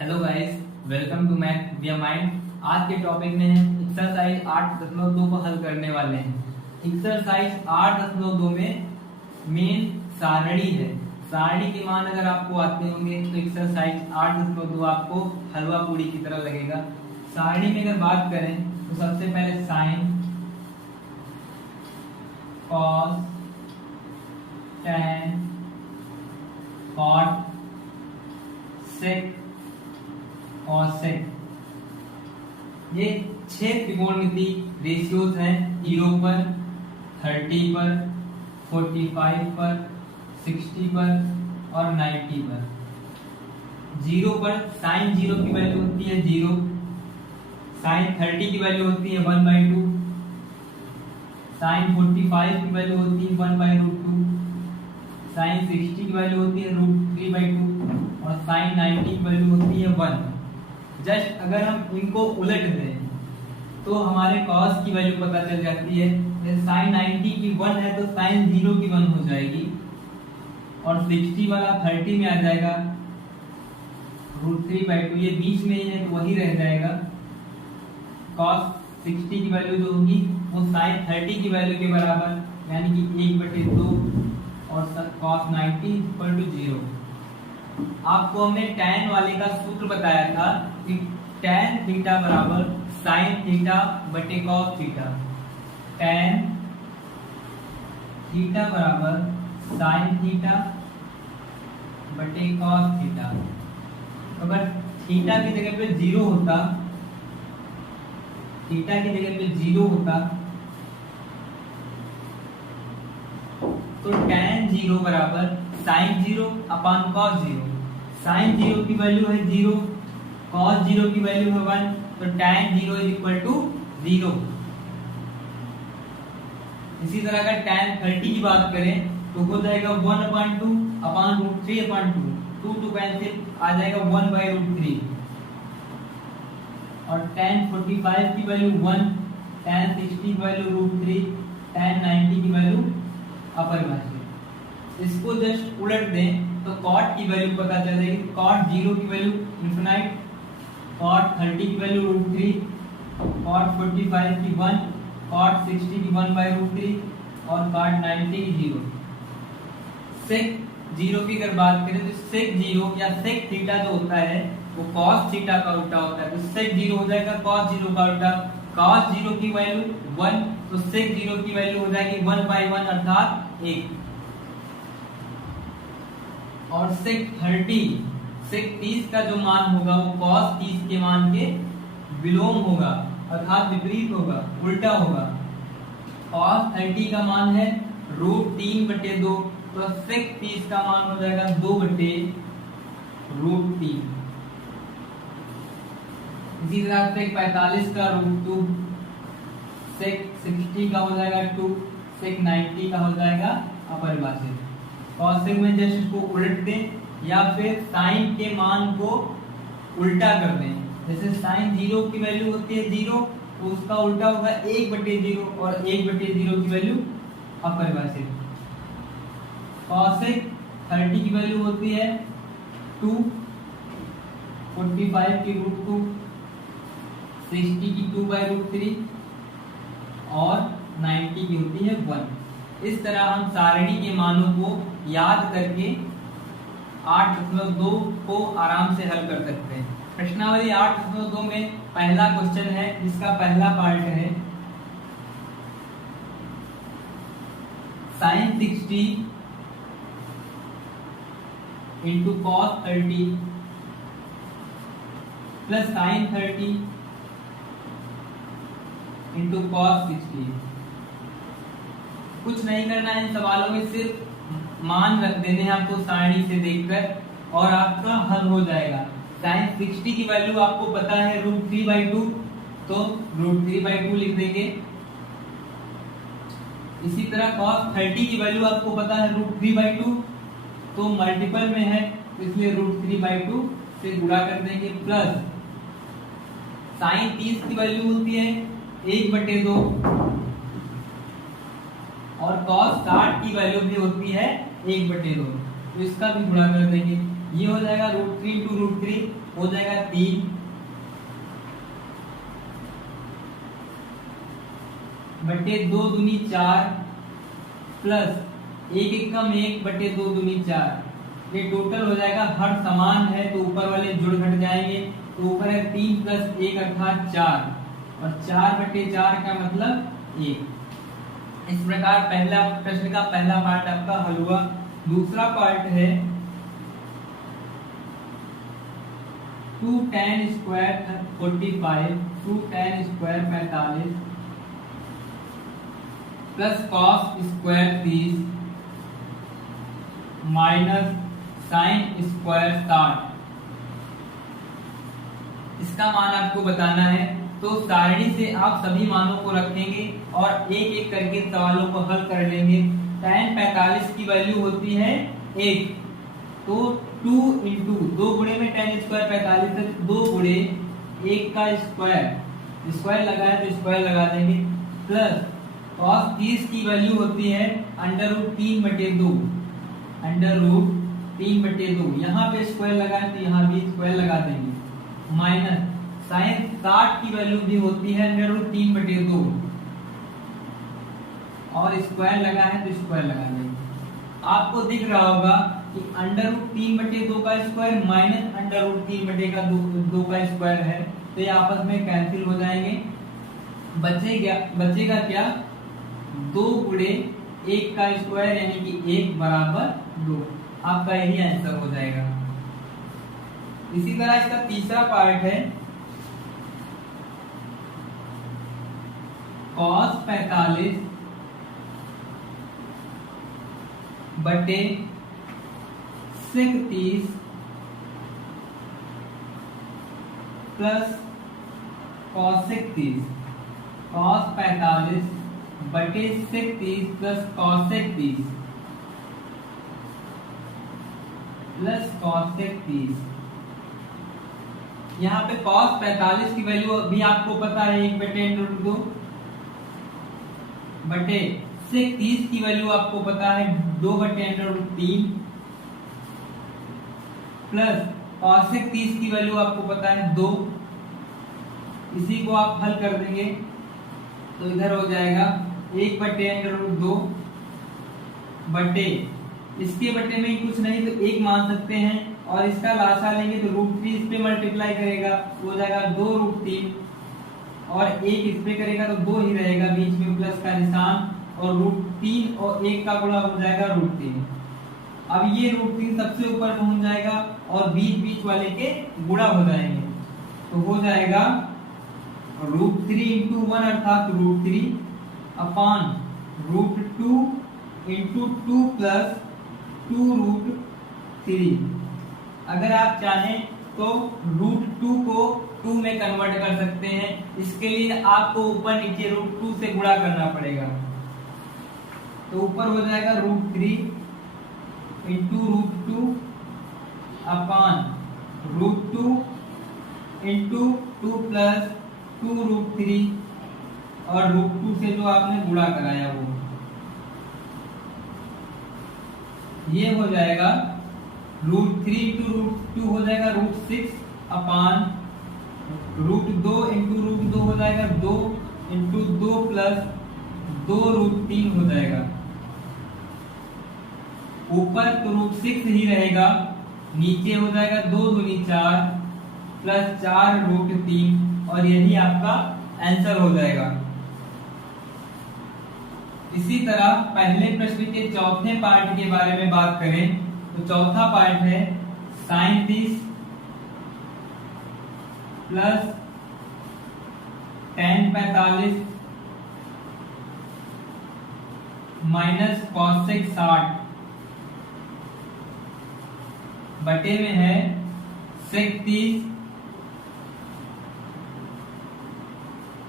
Hello guys, welcome to math via mind. आज के topic में है एक्सरसाइज 8.2 को हल करने वाले हैं। एक्सरसाइज 8.2 में मेन सारणी है। सारणी के मान अगर आपको आते होंगे तो एक्सरसाइज 8.2 आपको हलवा पूरी की तरह लगेगा। सारणी में अगर बात करें तो सबसे पहले साइन, कॉस, टैन, कॉट, सेक और सेक, ये 6 त्रिकोणमिति रेशियोज हैं। 0 पर, 30 पर, 45 पर, 60 पर और 90 पर। 0 पर साइन 0 की वैल्यू होती है 0, साइन 30 की वैल्यू होती है 1/2, साइन 45 की वैल्यू होती है 1/√2, साइन 60 की वैल्यू होती है √3/2 और साइन 90 की वैल्यू होती है 1। जस्ट अगर हम इनको उलट दें तो हमारे कॉस की वैल्यू पता चल जाती है। जैसे साइन 90 की 1 है तो साइन 0 की 1 हो जाएगी और 60 वाला 30 में आ जाएगा √3/2, ये बीच में ही है तो वही रह जाएगा। कॉस 60 की वैल्यू जो होगी वो साइन 30 की वैल्यू के बराबर यानी कि 1/2 और कॉस 90 = 0। आपको हमने टैन वाले का सूत्र बताया था कि टैन थीटा बराबर साइन थीटा बटे कॉस थीटा। टैन थीटा बराबर साइन थीटा बटे कॉस थीटा। अगर थीटा की जगह पे 0 होता, थीटा की जगह पे 0 होता तो टैन 0 बराबर साइन 0 अपॉन कॉस 0। साइन 0 की वैल्यू है 0, कॉस 0 की वैल्यू है 1, तो टैन 0 = 0। इसी तरह अगर टैन 30 की बात करें तो हो जाएगा 1/2 अपॉन √3/2, 2 to कैंसिल आ जाएगा 1/√3 और टैन 45 की वैल्यू 1, टैन 60 की वैल्यू √3, टैन 90 की वैल्यू अपरिभाषित। इसको जस्ट उलट दें तो कॉट की वैल्यू पता चल जाएगी। कॉट 0 की वैल्यू इनफिनाइट, कॉट 30 की वैल्यू √3, कॉट 45 की 1, कॉट 60 की 1/√3 और कॉट 90 की 0। सेक 0 की अगर बात करें तो सेक 0 या सेक थीटा जो होता है वो कॉस थीटा का उल्टा होता है, तो सेक 0 हो जाएगा कॉस 0 का उल्टा। कॉस 0 की वैल्यू 1 तो सेक 0 की वैल्यू हो जाएगी 1/1 अर्थात 1। और सेक 30 का जो मान होगा वो कॉस 30 के मान के विलोम होगा अर्थात विपरीत होगा, उल्टा होगा। कॉस 30 का मान है √3/2 तो सेक 30 का मान हो जाएगा 2/√3। इसी तरह सेक 45 का √2, सेक 60 का हो जाएगा 2, सेक 90 का हो जाएगा अपरिभाषित। कॉसेक में जस्ट इसको उलट दें या फिर साइन के मान को उल्टा कर दें। जैसे साइन 0 की वैल्यू होती है 0 तो उसका उल्टा होगा 1/0 और 1/0 की वैल्यू अपरिभाषित। कॉसेक 30 की वैल्यू होती है 2, 45 की √2, 60 की 2/√3 और 90 की होती है 1। इस तरह हम सारणी के मानों को याद करके 8.2 को आराम से हल कर सकते हैं। प्रश्नावली 8.2 में पहला क्वेश्चन है जिसका पहला पार्ट है sine 60 into cos 30 plus sine 30 into cos 60। कुछ नहीं करना है इन सवालों में, सिर्फ मान रख देने हैं आपको सारणी से देखकर और आपका हल हो जाएगा। साइन 60 की वैल्यू आपको पता है √3/2 तो √3/2 लिख देंगे। इसी तरह cos 30 की वैल्यू आपको पता है √3/2 तो मल्टीपल में है इसलिए √3/2 से गुणा कर देंगे प्लस साइन 30 की वैल्यू होती है 1/2 और cos 60 की वैल्यू भी होती है 1/2 तो इसका भी गुणा कर देंगे। ये हो जाएगा √3 × √3 हो जाएगा 3 बटे 2 दूनी 4 प्लस 1 एकम 1 बटे 2 दूनी 4। ये टोटल हो जाएगा, हर समान है तो ऊपर वाले जुड़ घट जाएंगे। तो ऊपर है 3 प्लस 1 अर्थात 4 और 4 बटे 4 का मतलब 1। इस प्रकार पहला प्रश्न का पहला पार्ट आपका हल हुआ। दूसरा पार्ट है 2 tan square 45 2 tan square 45 plus cos square 30 minus sine square 60। इसका मान आपको बताना है, तो सारणी से आप सभी मानों को रखेंगे और एक एक करके सवालों को हल कर लेंगे। tan 45 की वैल्यू होती है 1, तो 2 इंटू 2 गुणे में tan स्क्वायर 45 है, 2 गुणे 1 का स्क्वायर, स्क्वायर लगाए तो स्क्वायर लगा देंगे, प्लस cos 30 की वैल्यू होती है अंडर रूट 3 बटे 2, अंडर रूट 3 बटे 2, यहाँ पे स्क्वायर लगाए तो यहाँ भी स्क्वायर लगा देंगे, माइनस साइन 60 की वैल्यू भी होती है अंडर रूट 3 बटे 2 और स्क्वायर लगा है तो स्क्वायर लगा देंगे। आपको दिख रहा होगा कि अंडर रूट 3 बटे 2 का स्क्वायर माइनस अंडर रूट 3 बटे का 2 का स्क्वायर है, तो ये आपस में कैंसिल हो जाएंगे। बचेगा क्या, 2 गुणे 1 का स्क्वायर यानी कि 1 बराबर 2। आपका यही आंसर हो जाएगा। इसी तरह इसका तीसरा पार्ट है cos 45 बटे sec 30 प्लस cosec 30, cos 45 बटे sec 30 plus cosec 30 plus cosec 30। यहाँ पे cos 45 की वैल्यू अभी आपको पता है 1 बटे रूट 2 बटे sec 30 की वैल्यू आपको पता है 2 बटे रूट 3 प्लस cosec 30 की वैल्यू आपको पता है 2। इसी को आप हल कर देंगे तो इधर हो जाएगा 1 बटे रूट 2 बटे, इसके बटे में कुछ नहीं तो 1 मान सकते हैं और इसका लासा लेंगे तो रूट 3 इस पे मल्टीप्लाई करेगा, हो जाएगा 2 रूट 3 और 1 इस पे करेगा तो 2 ही रहेगा, बीच में प्लस का निशान और रूट 3 और 1 का गुणा हो जाएगा रूट 3। अब ये रूट 3 सबसे ऊपर पहुंच जाएगा और बीच बीच वाले के गुणा हो जाएंगे, तो हो जाएगा रूट 3 इंटू 1 अर्थात root 3 upon root 2 into 2 plus 2 root 3। अगर आप चाहें तो रूट 2 को 2 में कन्वर्ट कर सकते हैं, इसके लिए आपको ऊपर नीचे रूट 2 से गुणा करना पड़ेगा। तो ऊपर हो जाएगा root 3 into root 2 upon root 2 into 2 plus 2 root 3 और रूट 2 से जो आपने गुणा कराया वो ये हो जाएगा रूट 3 इंटू रूट 2 हो जाएगा root 6 upon root 2 into root 2 हो जाएगा 2 इंटू 2 प्लस 2 रूट 3 हो जाएगा। ऊपर तो रूट 6 ही रहेगा, नीचे हो जाएगा 2 दूनी 4 प्लस 4 रूट 3 और यही आपका आंसर हो जाएगा। इसी तरह पहले प्रश्न के चौथे पार्ट के बारे में बात करें तो चौथा पार्ट है sine 30 plus tan 45 minus cosec 60 बटे में है sec 30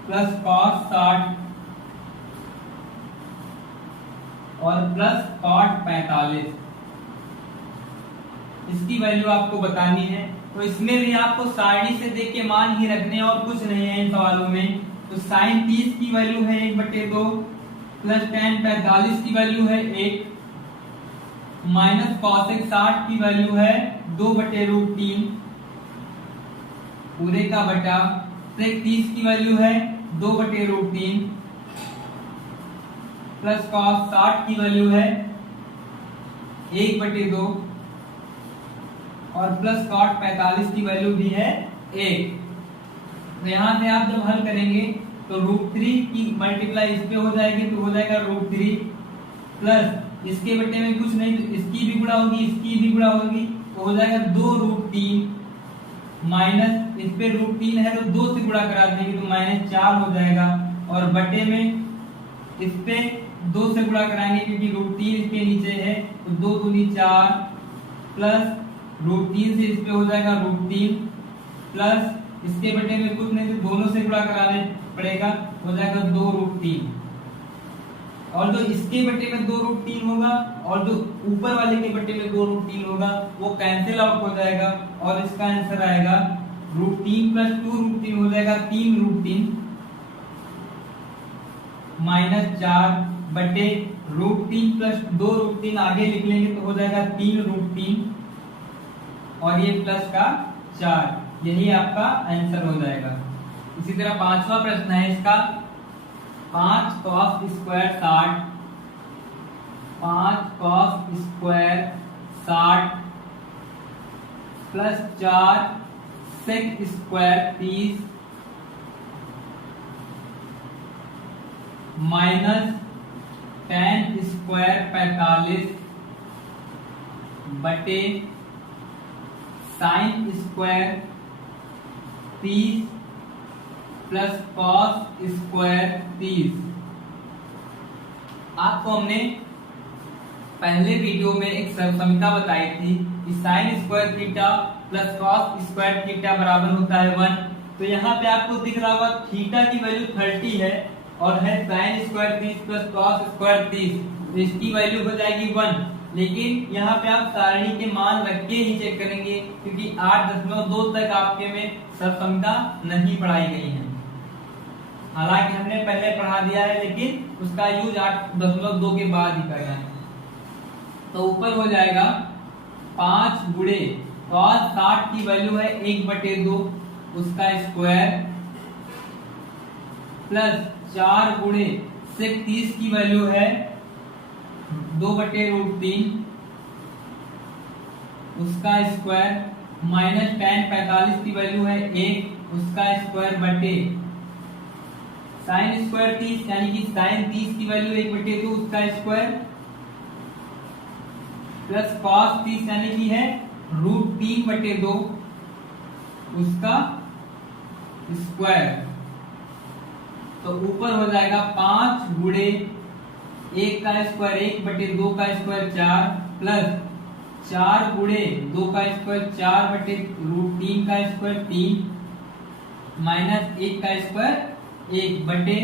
प्लस cos 60 और प्लस cot 45। इसकी वैल्यू आपको बतानी है, तो इसमें भी आपको सारणी से देख के मान ही रखने और कुछ नहीं है इन सवालों में। तो साइन 30 की वैल्यू है 1/2 प्लस tan 45 की वैल्यू है 1 माइनस cosec 60 की वैल्यू है 2/√3 पूरे का बटा sec 30 की वैल्यू है 2/√3 प्लस cos 60 की वैल्यू है 1/2 और प्लस cot 45 की वैल्यू भी है 1। तो यहाँ से आप जब हल करेंगे तो √3 की मल्टीप्लाई इस पे हो जाएगी तो हो जाएगा √3 प्लस इसके बटे में कुछ नहीं तो इसकी भी गुणा होगी इसकी भी गुणा होगी तो हो जाएगा 2√3 माइनस इस पे √3 है तो 2 से गुणा करा देंगे तो -4 हो जाएगा और बटे में इस पे 2 से गुणा कराएंगे क्योंकि √3 इसके नीचे है तो 2 दूनी 4 प्लस √3 से इस पे हो जाएगा √3 प्लस इसके बटे में कुछ नहीं तो दोनों से गुणा कराने पड़ेगा हो जाएगा 2√3 और जो इसके बटे में 2√3 होगा और जो ऊपर वाले के बटे में 2√3 होगा वो कैंसिल आउट हो जाएगा और इसका आंसर आएगा √3 प्लस 2√3 हो जाएगा 3√3 -4 बटे √3 प्लस 2√3 आगे लिख लेंगे तो हो जाएगा 3√3 और ये प्लस का 4। यही आपका आंसर हो जाएगा। इसी तरह पांचवा प्रश्न है इसका 5 cos square 60 5 cos square 60 plus 4 sec square 30 minus tan square 45 बटे sin square 30 plus cos square 30। आपको हमने पहले वीडियो में एक सरसमिता बताई थी कि sin square theta plus cos square theta बराबर होता है 1। तो यहाँ पे आपको दिख रहा होगा थीटा की वैल्यू 30 है और है sin square 30 plus cos square 30 तो इसकी वैल्यू हो जाएगी 1। लेकिन यहाँ पे आप सारणी के मान रख के ही चेक करेंगे क्योंकि 8.2 तक आपके में सरसमिता नहीं पढ़ाई गई है। हालांकि हमने पहले पढ़ा दिया है लेकिन उसका यूज 8.2 के बाद ही करना है। तो ऊपर हो जाएगा 5 गुणे cos 60 की वैल्यू है 1/2 उसका स्क्वायर प्लस 4 गुणे sec 30 की वैल्यू है 2/√3 उसका स्क्वायर माइनस tan 45 की वैल्यू है 1 उसका स्क्वायर बटे sin स्क्वायर 30 यानी कि sin 30 की वैल्यू 1/2 उसका स्क्वायर प्लस cos 30 यानी कि है √3/2 उसका स्क्वायर। तो ऊपर हो जाएगा 5 गुणे 1 का स्क्वायर 1/2 का स्क्वायर 4 प्लस 4 गुणे 2 का स्क्वायर 4/√3 का स्क्वायर 3 माइनस 1 का स्क्वायर 1 बटे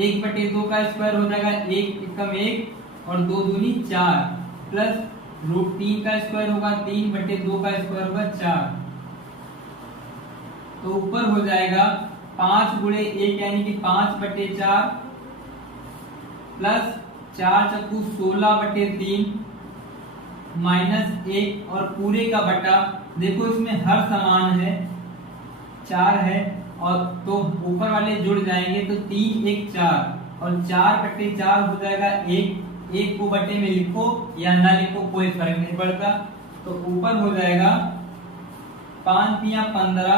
1/2 का स्क्वायर हो जाएगा 1 एकम 1 और 2 दूनी 4 प्लस √3 का स्क्वायर होगा 3/2 का स्क्वायर होगा 4। तो ऊपर हो जाएगा 5 गुणे 1 यानी कि 5/4 प्लस 4 चक्कू 16/3 माइनस 1 और पूरे का बटा देखो इसमें हर समान है 4 है और तो ऊपर वाले जुड़ जाएंगे तो 3 1 4 और 4/4 हो जाएगा 1 को बटे में लिखो या ना लिखो कोई फर्क नहीं पड़ता। तो ऊपर हो जाएगा 5 तिया 15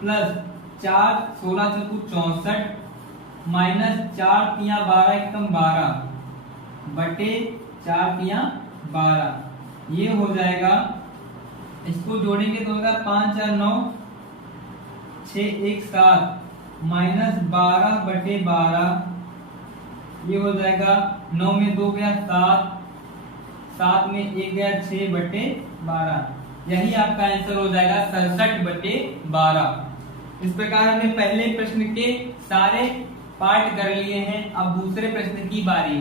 प्लस 4 16 चक्कू 64 माइनस 4 तिया 12 एकम 12 बटे 4 तिया 12 ये हो जाएगा। इसको जोड़ेंगे तो होगा 5 4 9 6 1 7 माइनस 12/12 ये हो जाएगा 9 में 2 गया 7 7 में 1 गया 6/12 यही आपका आंसर हो जाएगा 67/12। इस प्रकार हमने पहले प्रश्न के सारे पार्ट कर लिए हैं। अब दूसरे प्रश्न की बारी।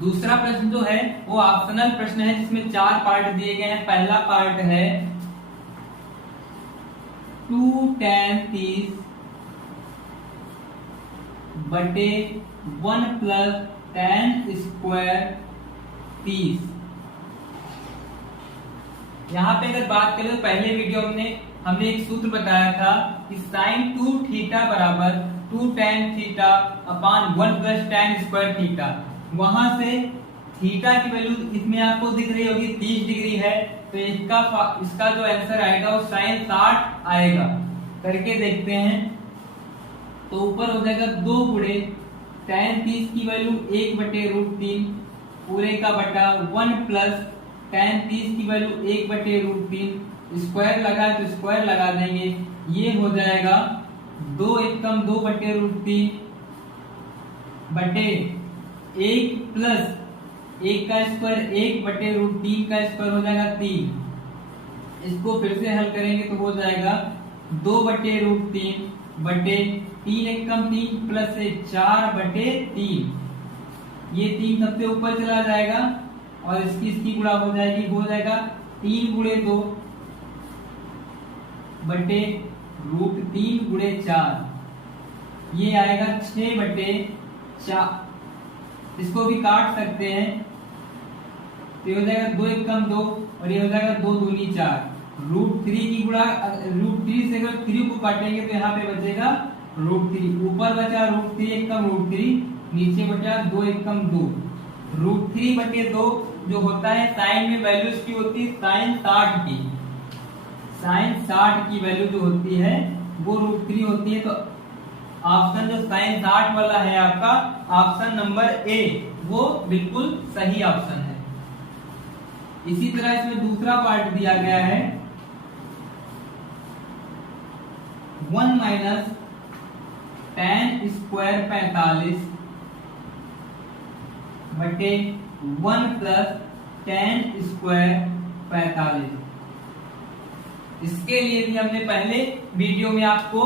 दूसरा प्रश्न जो है वो ऑप्शनल प्रश्न है जिसमें 4 पार्ट दिए गए हैं। पहला पार्ट है 2 tan 30 बटे 1 प्लस tan स्क्वायर 30। यहाँ पे अगर बात करें तो पहले वीडियो हमने हमने एक सूत्र बताया था कि साइन 2 थीटा बराबर 2 tan theta upon 1 plus tan square theta. वहां से थीटा की वैल्यू इसमें आपको दिख रही होगी 30 डिग्री है, तो इसका जो आंसर आएगा वो साइन 60 आएगा। करके देखते हैं। तो ऊपर हो जाएगा 2 गुणे tan 30 की वैल्यू 1/√3 पूरे का बटा 1 प्लस tan 30 की वैल्यू 1/√3 स्क्वायर लगा तो स्क्वायर लगा देंगे, ये हो जाएगा 2 एकम 2/√3 बटे 1 प्लस 1 का स्क्वायर 1/√3 का स्क्वायर हो जाएगा 3। इसको फिर से हल करेंगे तो हो जाएगा 2/√3 बटे 3 एकम 3 प्लस 4/3। ये 3 सबसे ऊपर चला जाएगा और इसकी गुणा हो जाएगी, हो जाएगा 3 गुणे 2 बटे √3 गुणे 4, ये आएगा 6/4। इसको भी काट सकते हैं, तो ये हो जाएगा 2 एकम 2 और ये हो जाएगा 2 दूनी 4। √3 की गुणा √3 से अगर 3 को काटेंगे तो यहाँ पे बचेगा √3, ऊपर बचा √3 एकम √3, नीचे बचा 2 एकम 2। √3/2 जो होता है साइन में वैल्यू की होती है साइन 60 की, साइन 60 की वैल्यू जो होती है वो √3 होती है। तो ऑप्शन जो साइन 60 वाला है आपका ऑप्शन नंबर ए वो बिल्कुल सही ऑप्शन है। इसी तरह इसमें दूसरा पार्ट दिया गया है 1 माइनस tan स्क्वायर 45 बटे 1 प्लस tan स्क्वायर 45। इसके लिए भी हमने पहले वीडियो में आपको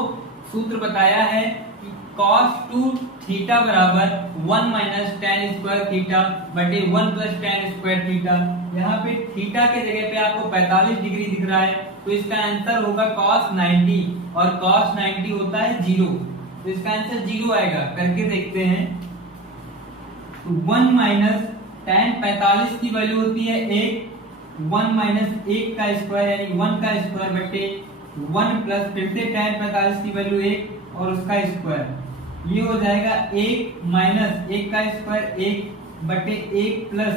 सूत्र बताया है कि cos 2 थीटा बराबर 1 माइनस tan स्क्वायर थीटा बटे 1 प्लस tan स्क्वायर थीटा। यहाँ पे थीटा के जगह पे आपको 45 डिग्री दिख रहा है, तो इसका आंसर होगा cos 90 और cos 90 होता है 0, तो इसका आंसर 0 आएगा। करके देखते हैं। तो 1 माइनस tan 45 की वैल्यू होती है 1, 1 माइनस 1 का स्क्वायर यानी 1 का स्क्वायर बटे 1 प्लस फिर से tan 45 की वैल्यू 1 और उसका स्क्वायर, ये हो जाएगा 1 माइनस 1 का स्क्वायर 1 बटे 1 प्लस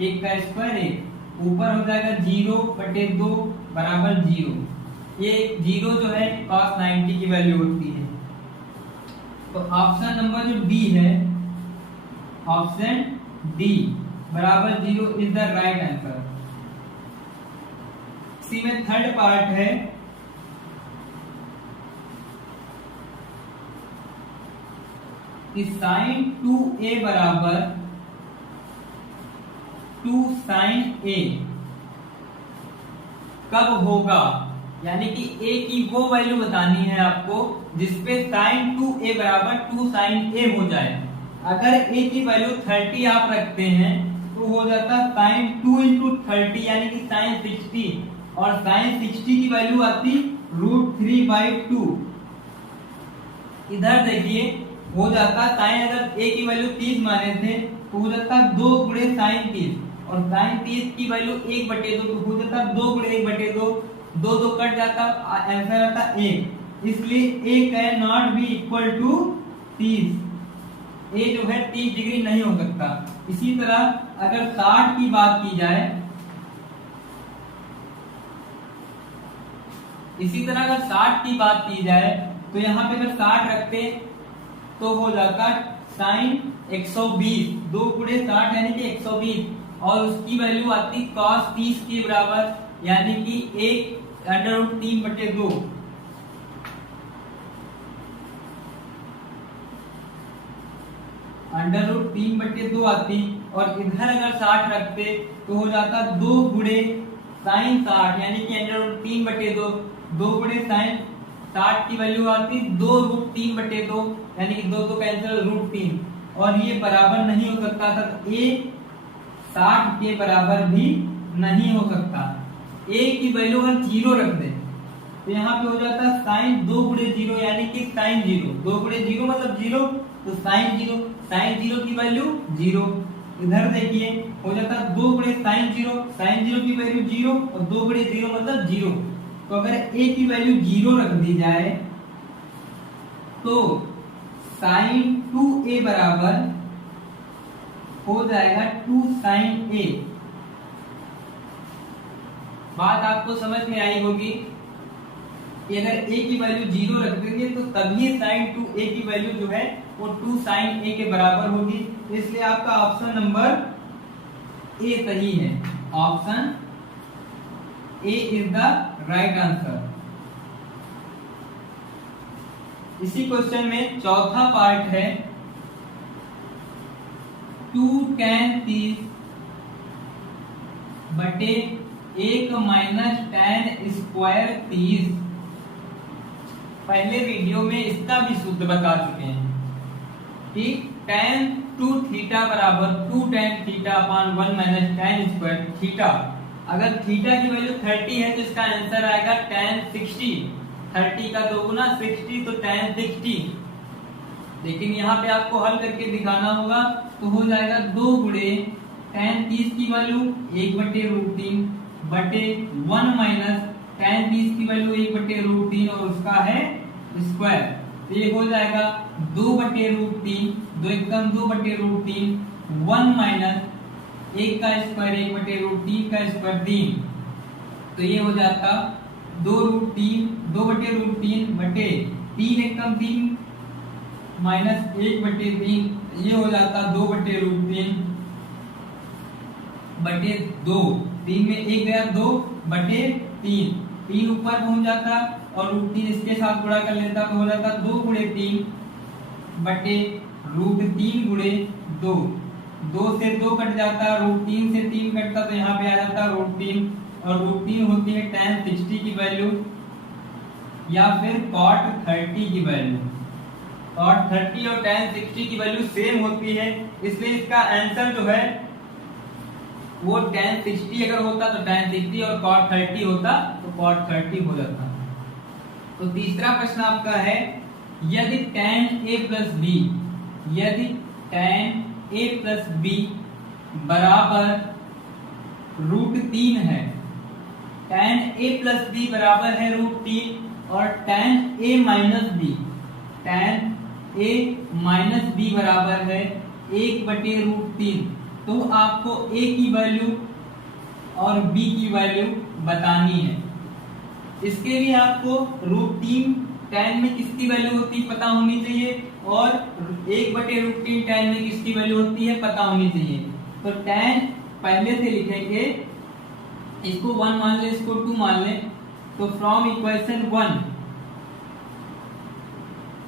1 का स्क्वायर 1, ऊपर हो जाएगा 0/2 बराबर 0। ये 0 जो है cos 90 की वैल्यू होती है। तो ऑप्शन नंबर जो डी है, ऑप्शन डी बराबर 0 इज द राइट आंसर। इसी में थर्ड पार्ट है कि sin 2a बराबर 2 sin a कब होगा, यानी कि a की वो वैल्यू बतानी है आपको जिसपे sin 2a बराबर 2 sin a हो जाए। अगर a की वैल्यू 30 आप रखते हैं तो हो जाता sin 2 into 30 यानी कि sin 60, और sin 60 की वैल्यू आती √3/2। इधर देखिए हो जाता sin, अगर a की वैल्यू 30 माने थे तो हो जाता 2 गुणे sin 30, और sin 30 की वैल्यू 1/2 तो हो जाता 2 गुणे 1/2, 2 कट जाता, आंसर आता 1। इसलिए a can not be equal to 30, a जो है 30 डिग्री नहीं हो सकता। इसी तरह अगर 60 की बात की जाए, इसी तरह अगर 60 की बात की जाए तो यहाँ पे अगर 60 रखते तो हो जाता sin 120, 2 गुणे 60 यानी कि 120, और उसकी वैल्यू आती cos 30 के बराबर यानी कि 1/3/2। √3/2 आती, और इधर अगर 60 रखते तो हो जाता 2 गुणे sin 60 यानी कि √3/2, 2 गुणे sin 60 की वैल्यू आती 2√3/2 यानी कि 2 कैंसिल √3, और ये बराबर नहीं हो सकता था। a 60 के बराबर भी नहीं हो सकता। a की वैल्यू अगर 0 रख दे तो यहाँ पे हो जाता sin 2 गुणे 0 यानी कि sin 0, 2 गुणे 0 मतलब 0, तो sin 0, sin 0 की वैल्यू 0। इधर देखिए हो जाता 2 गुणे sin 0, sin 0 की वैल्यू 0 और 2 गुणे 0 मतलब 0, तो अगर a की वैल्यू 0 रख दी जाए तो sin 2a बराबर हो जाएगा 2 sin a। बात आपको समझ में आई होगी कि अगर a की वैल्यू 0 रख देंगे तो तभी sin 2a की वैल्यू जो है वो 2 sin a के बराबर होगी। इसलिए आपका ऑप्शन नंबर ए सही है। Option A is the right answer. इसी क्वेश्चन में चौथा पार्ट है 2 tan 30 बटे 1 माइनस tan स्क्वायर 30। पहले वीडियो में इसका भी सूत्र बता चुके हैं कि tan 2 थीटा बराबर 2 tan theta upon 1 minus tan square theta. अगर थीटा की वैल्यू 30 है तो इसका आंसर आएगा tan 60। 30 का 2 गुना 60 तो tan 60। लेकिन यहाँ पे आपको हल करके दिखाना होगा तो हो जाएगा 2 गुणे tan 30 की वैल्यू 1/√3 बटे 1 माइनस tan 30 की वैल्यू 1/√3 और उसका है स्क्वायर। तो ये हो जाएगा 2/√3, 2 एकदम 2/√3, 1 माइनस 1 का स्क्वायर 1/√3 का स्क्वायर 3। तो ये हो जाता 2√3, 2/√3 बटे 3 एकदम 3 माइनस 1/3, ये हो जाता 2/√3 बटे 2। 3 में 1 गया 2 बटे 3, 3 ऊपर पहुंच जाता और √3 इसके साथ गुणा कर लेता तो हो जाता 2 गुणे 3 बटे √3 गुणे 2। 2 से 2 कट जाता, √3 से 3 कटता तो यहाँ पे आ जाता √3 और √3 होती है tan 60 की वैल्यू या फिर cot 30 की वैल्यू। cot 30 और tan 60 की वैल्यू सेम होती है, इसलिए इसका आंसर जो है वो tan 60 अगर होता तो tan 60 और cot 30 होता तो cot 30 हो जाता। तो तीसरा प्रश्न आपका है यदि tan a प्लस b, यदि tan a प्लस b बराबर √3 है, tan a प्लस b बराबर है √3 और tan a minus b, tan a minus b बराबर है 1/√3, तो आपको a की वैल्यू और b की वैल्यू बतानी है। इसके लिए आपको √3 tan में किसकी वैल्यू होती है पता होनी चाहिए और 1/√3 tan में किसकी वैल्यू होती है पता होनी चाहिए। तो tan पहले से लिखेंगे, इसको 1 मान ले, इसको 2 मान ले, तो फ्रॉम इक्वेशन 1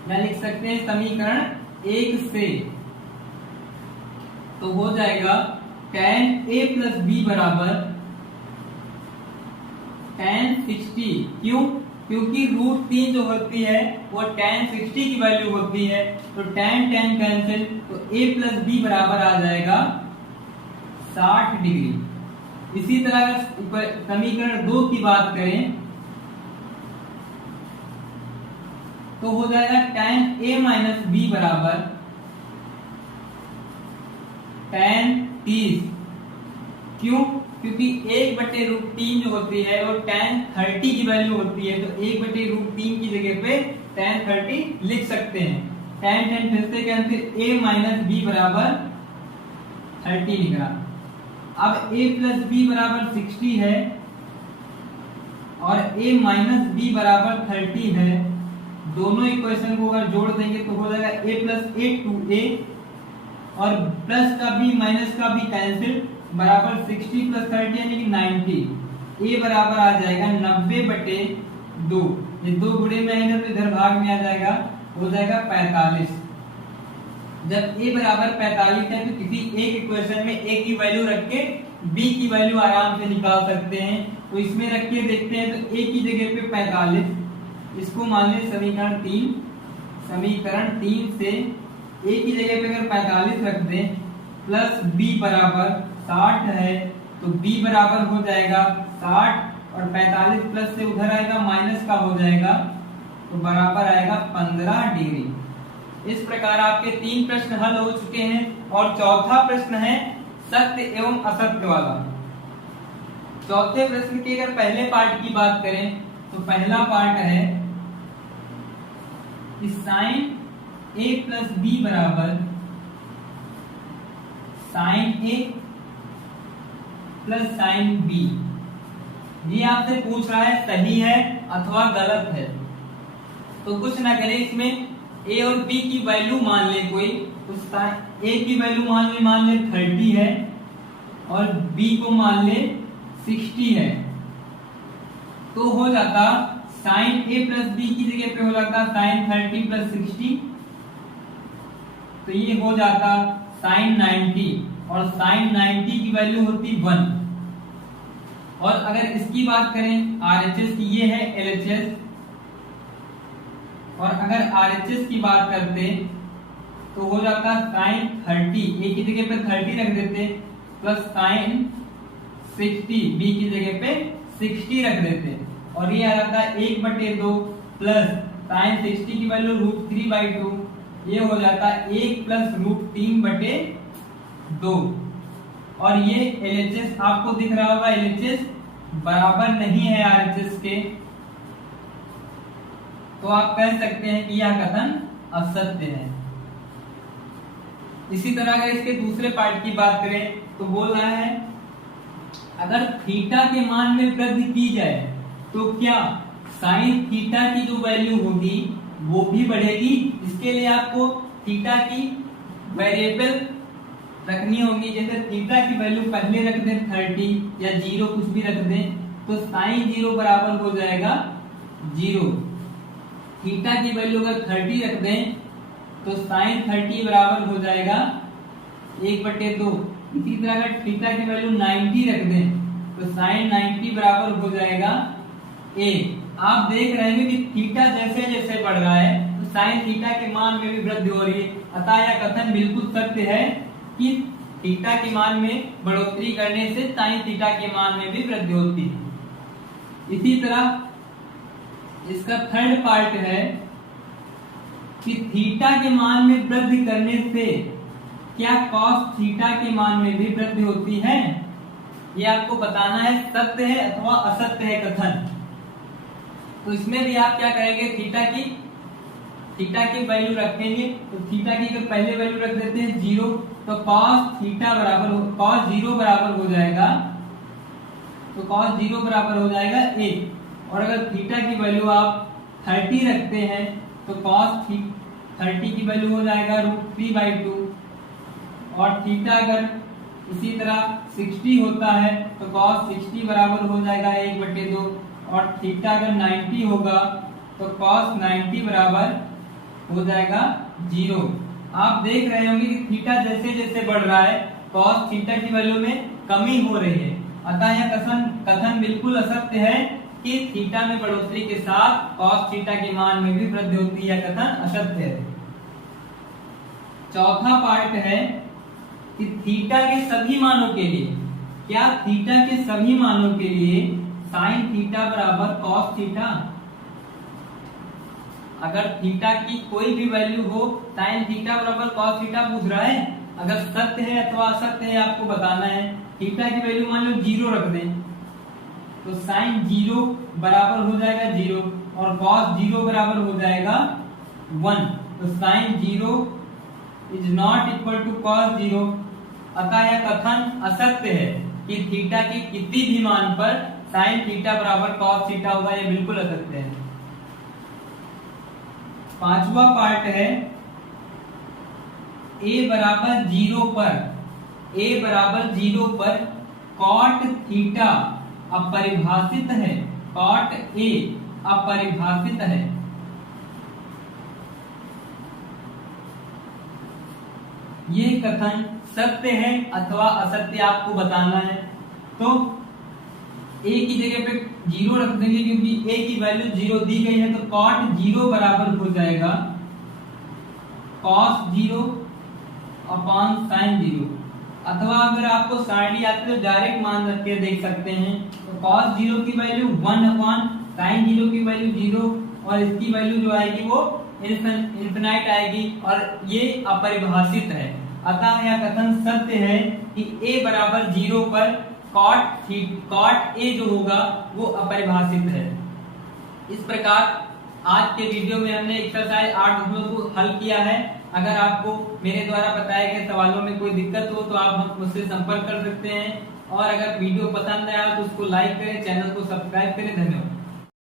क्या लिख सकते हैं समीकरण 1 से, तो हो जाएगा tan a प्लस b बराबर tan 60। क्यों? क्योंकि √3 जो होती है वो tan 60 की वैल्यू होती है, तो tan कैंसिल, तो a प्लस b बराबर आ जाएगा 60 डिग्री। इसी तरह समीकरण 2 की बात करें तो हो जाएगा tan a माइनस b बराबर tan 30। क्यों? क्योंकि 1/√3 जो होती है वो tan 30 की वैल्यू होती है, तो 1/√3 की जगह पे tan 30 लिख सकते हैं। tan फिर से कैंसिल, a माइनस b बराबर 30 निकला। अब a प्लस b बराबर 60 है और a माइनस b बराबर 30 है। दोनों इक्वेशन को अगर जोड़ देंगे तो हो जाएगा a प्लस a 2a और प्लस का b माइनस का b कैंसिल बराबर 60 प्लस 30 यानी कि 90। a बराबर आ जाएगा 90/2। ये 2 गुणे में आएगा तो इधर भाग में आ जाएगा, हो जाएगा 45। जब a बराबर 45 है तो किसी एक इक्वेशन में a की वैल्यू रख के b की वैल्यू आराम से निकाल सकते हैं। तो इसमें रख के देखते हैं, तो a की जगह पे 45, इसको मान लें समीकरण 3। समीकरण 3 से a की जगह पे अगर 45 रख दें प्लस b बराबर 60 है तो b बराबर हो जाएगा 60 और 45 प्लस से उधर आएगा माइनस का हो जाएगा तो बराबर आएगा 15 डिग्री। इस प्रकार आपके 3 प्रश्न हल हो चुके हैं और चौथा प्रश्न है सत्य एवं असत्य वाला। चौथे प्रश्न के अगर पहले पार्ट की बात करें तो पहला पार्ट है कि साइन ए प्लस बी बराबर साइन ए प्लस साइन बी। ये आपसे पूछ रहा है सही है अथवा गलत है। तो कुछ ना करें, इसमें ए और बी की वैल्यू मान ले कोई, उस ए की वैल्यू मान ले 30 है और बी को मान ले 60 है। तो हो जाता साइन ए प्लस बी की जगह पे हो जाता साइन 30 प्लस 60, तो ये हो जाता साइन 90 और साइन 90 की वैल्यू होती 1। और अगर इसकी बात करें RHS की, ये है LHS, और अगर RHS की बात करते तो हो जाता साइन 30, ए की जगह पे 30 रख देते, प्लस साइन 60, बी की जगह पे 60 रख देते, और ये आ जाता 1/2 प्लस साइन 60 की वैल्यू √3/2, ये हो जाता 1 प्लस √3/2। और ये LHS आपको दिख रहा होगा, LHS बराबर नहीं है RHS के, तो आप कह सकते हैं कि यह कथन असत्य है। इसी तरह अगर इसके दूसरे पार्ट की बात करें तो बोल रहा है अगर थीटा के मान में वृद्धि की जाए तो क्या साइन थीटा की जो वैल्यू होगी वो भी बढ़ेगी। इसके लिए आपको थीटा की वेरिएबल रखनी होगी, जैसे थीटा की वैल्यू पहले रख दें 30 या 0 कुछ भी रख दें, तो साइन 0 बराबर हो जाएगा 0। थीटा की वैल्यू अगर 30 रख दें तो साइन 30 बराबर हो जाएगा 1/2। इसी तरह अगर थीटा की वैल्यू 90 रख दें तो साइन 90 बराबर हो जाएगा 1। आप देख रहे हैं कि थीटा जैसे जैसे बढ़ रहा है तो साइन थीटा के मान में भी वृद्धि हो रही है। अतः यह कथन बिल्कुल सत्य है कि थीटा के मान में बढ़ोतरी करने से साइन थीटा के मान में भी वृद्धि होती है। इसी तरह इसका थर्ड पार्ट है कि थीटा के मान में वृद्धि करने से क्या कॉस थीटा के मान में भी वृद्धि होती है। ये आपको बताना है सत्य है अथवा असत्य है कथन। तो इसमें भी आप क्या करेंगे, थीटा की वैल्यू रखेंगे, तो थीटा की अगर पहले वैल्यू रख देते हैं 0 तो cos 0 बराबर हो जाएगा, तो cos 0 बराबर हो जाएगा 1। और अगर थीटा की वैल्यू आप 30 रखते हैं तो cos 30 की वैल्यू हो जाएगा √3/2। और थीटा अगर इसी तरह 60 होता है तो cos 60 बराबर हो जाएगा 1/2। और थीटा अगर 90 होगा तो cos 90 बराबर हो जाएगा 0। आप देख रहे होंगे कि थीटा जैसे जैसे बढ़ रहा है cos थीटा की वैल्यू में कमी हो रही है। अतः यह कथन बिल्कुल असत्य है कि थीटा में बढ़ोतरी के साथ cos थीटा के मान में भी वृद्धि होती है, यह कथन असत्य है। चौथा पार्ट है कि थीटा के सभी मानों के लिए, क्या थीटा के सभी मानों के लिए साइन थीटा बराबर cos थीटा। अगर थीटा की कोई भी वैल्यू हो साइन थीटा बराबर cos थीटा पूछ रहा है, अगर सत्य है अथवा असत्य है आपको बताना है। थीटा की वैल्यू मान लो 0 रख दें तो साइन 0 बराबर हो जाएगा 0 और cos 0 बराबर हो जाएगा 1। तो sine 0 is not equal to cos 0। अतः यह कथन असत्य है कि थीटा के किसी भी मान पर साइन थीटा बराबर cos थीटा होगा, यह बिल्कुल असत्य है। पांचवा पार्ट है a बराबर 0 पर cot थीटा अपरिभाषित है, cot a अपरिभाषित है। ये कथन सत्य है अथवा असत्य आपको बताना है। तो a की जगह पे 0 रख देंगे क्योंकि a की वैल्यू 0 दी गई है, तो cot 0 बराबर हो जाएगा cos 0 अपॉन sin 0। अथवा अगर आपको सारणी आती है तो डायरेक्ट मान रख के देख सकते हैं, तो cos 0 की वैल्यू 1 अपॉन sin 0 की वैल्यू 0 और इसकी वैल्यू जो आएगी वो इन्फिनाइट आएगी और ये अपरिभाषित है। अतः यह कथन सत्य है कि a बराबर 0 पर cot a जो होगा वो अपरिभाषित है। इस प्रकार आज के वीडियो में हमने एक्सरसाइज 8 को हल किया है। अगर आपको मेरे द्वारा बताए गए सवालों में कोई दिक्कत हो तो आप मुझसे संपर्क कर सकते हैं, और अगर वीडियो पसंद आया तो उसको लाइक करें, चैनल को सब्सक्राइब करें। धन्यवाद।